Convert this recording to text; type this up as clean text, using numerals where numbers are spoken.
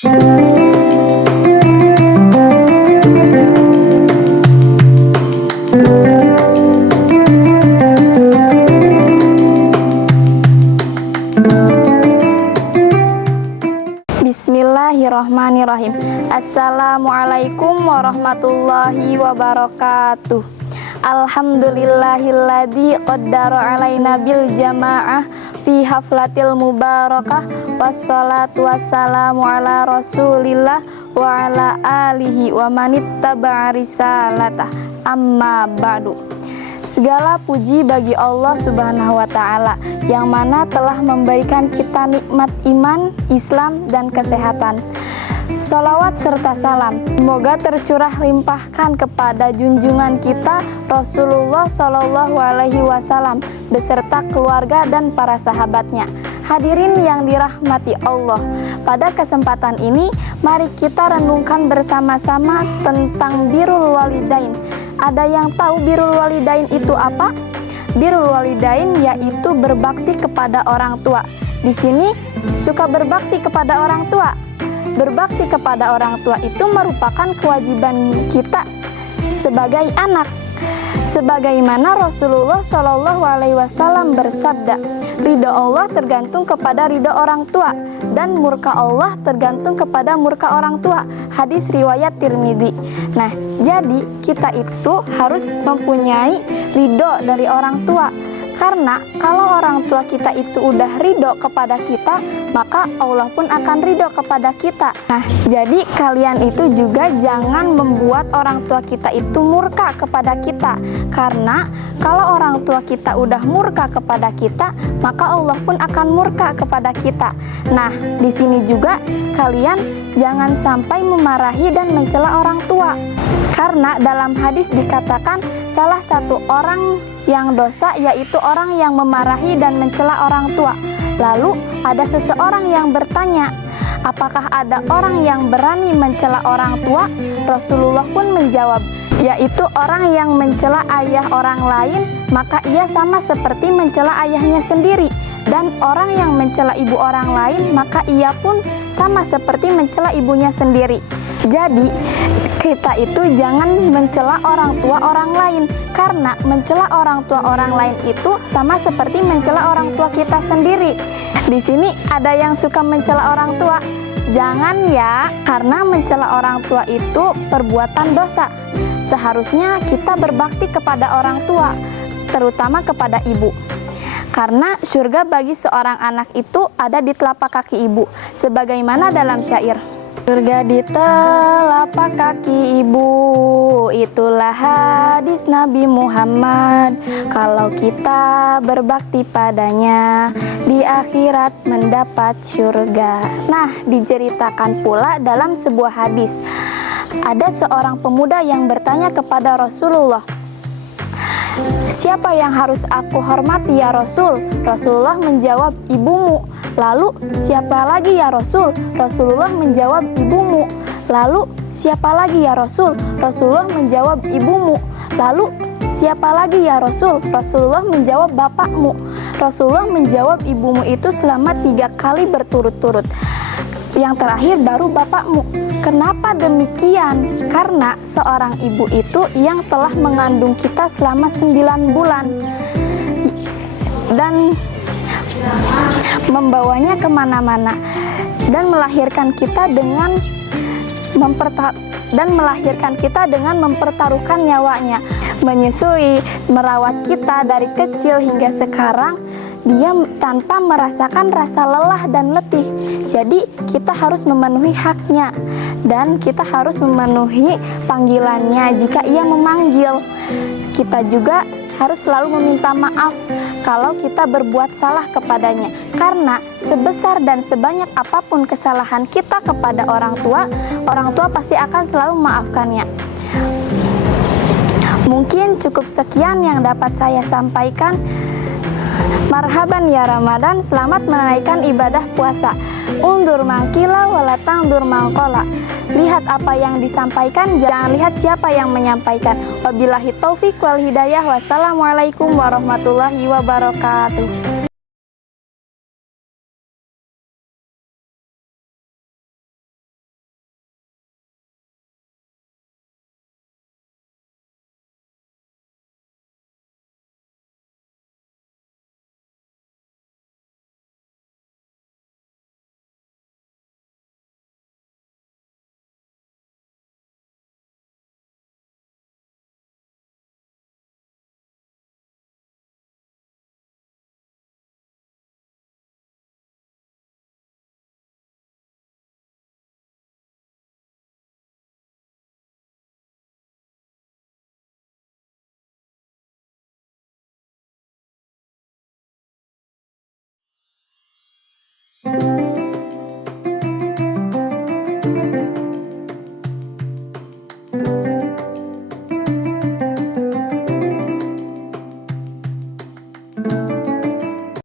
Bismillahirrahmanirrahim. Assalamualaikum warahmatullahi wabarakatuh. Alhamdulillahilladzi qaddara alaina bil jamaah fi haflatil mubarakah. Wassalatu wassalamu ala rasulillah wa ala alihi wa manittaba'a risalatah. Amma ba'du. Segala puji bagi Allah Subhanahu wa Ta'ala yang mana telah memberikan kita nikmat iman, Islam, dan kesehatan. Sholawat serta salam semoga tercurah limpahkan kepada junjungan kita Rasulullah Shallallahu Alaihi Wasallam beserta keluarga dan para sahabatnya. Hadirin yang dirahmati Allah, pada kesempatan ini mari kita renungkan bersama-sama tentang birrul walidain. Ada yang tahu birrul walidain itu apa? Birrul walidain yaitu berbakti kepada orang tua. Di sini suka berbakti kepada orang tua. Berbakti kepada orang tua itu merupakan kewajiban kita sebagai anak. Sebagaimana Rasulullah Shallallahu Alaihi Wasallam bersabda, ridho Allah tergantung kepada ridho orang tua dan murka Allah tergantung kepada murka orang tua. Hadis riwayat Tirmidzi. Nah, jadi kita itu harus mempunyai ridho dari orang tua. Karena kalau orang tua kita itu udah ridho kepada kita, maka Allah pun akan ridho kepada kita. Nah, jadi kalian itu juga jangan membuat orang tua kita itu murka kepada kita. Karena kalau orang tua kita udah murka kepada kita, maka Allah pun akan murka kepada kita. Nah, di sini juga kalian jangan sampai memarahi dan mencela orang tua. Karena dalam hadis dikatakan salah satu orang yang dosa yaitu orang yang memarahi dan mencela orang tua. Lalu ada seseorang yang bertanya, apakah ada orang yang berani mencela orang tua? Rasulullah pun menjawab, yaitu orang yang mencela ayah orang lain, maka ia sama seperti mencela ayahnya sendiri. Dan orang yang mencela ibu orang lain, maka ia pun sama seperti mencela ibunya sendiri. Jadi kita itu jangan mencela orang tua orang lain, karena mencela orang tua orang lain itu sama seperti mencela orang tua kita sendiri. Di sini ada yang suka mencela orang tua. Jangan ya, karena mencela orang tua itu perbuatan dosa. Seharusnya kita berbakti kepada orang tua, terutama kepada ibu. Karena surga bagi seorang anak itu ada di telapak kaki ibu, sebagaimana dalam syair. Surga di telapak kaki ibu, itulah hadis Nabi Muhammad. Kalau kita berbakti padanya, di akhirat mendapat surga. Nah, diceritakan pula dalam sebuah hadis, ada seorang pemuda yang bertanya kepada Rasulullah, siapa yang harus aku hormati ya Rasul? Rasulullah menjawab, ibumu. Lalu, siapa lagi ya Rasul? Rasulullah menjawab, ibumu. Lalu, siapa lagi ya Rasul? Rasulullah menjawab, ibumu. Lalu, siapa lagi ya Rasul? Rasulullah menjawab, bapakmu. Rasulullah menjawab, ibumu itu selama 3 kali berturut-turut. Yang terakhir baru bapakmu. Kenapa demikian? Karena seorang ibu itu yang telah mengandung kita selama 9 bulan dan membawanya kemana-mana dan melahirkan kita dengan mempertaruhkan nyawanya, menyusui, merawat kita dari kecil hingga sekarang. Dia tanpa merasakan rasa lelah dan letih. Jadi kita harus memenuhi haknya dan kita harus memenuhi panggilannya jika ia memanggil. Kita juga harus selalu meminta maaf kalau kita berbuat salah kepadanya. Karena sebesar dan sebanyak apapun kesalahan kita kepada orang tua pasti akan selalu memaafkannya. Mungkin cukup sekian yang dapat saya sampaikan. Marhaban ya Ramadan, selamat menunaikan ibadah puasa. Undur mangkila walatang dur mangkola. Lihat apa yang disampaikan, jangan lihat siapa yang menyampaikan. Wabillahi taufik wal hidayah. Wassalamualaikum warahmatullahi wabarakatuh.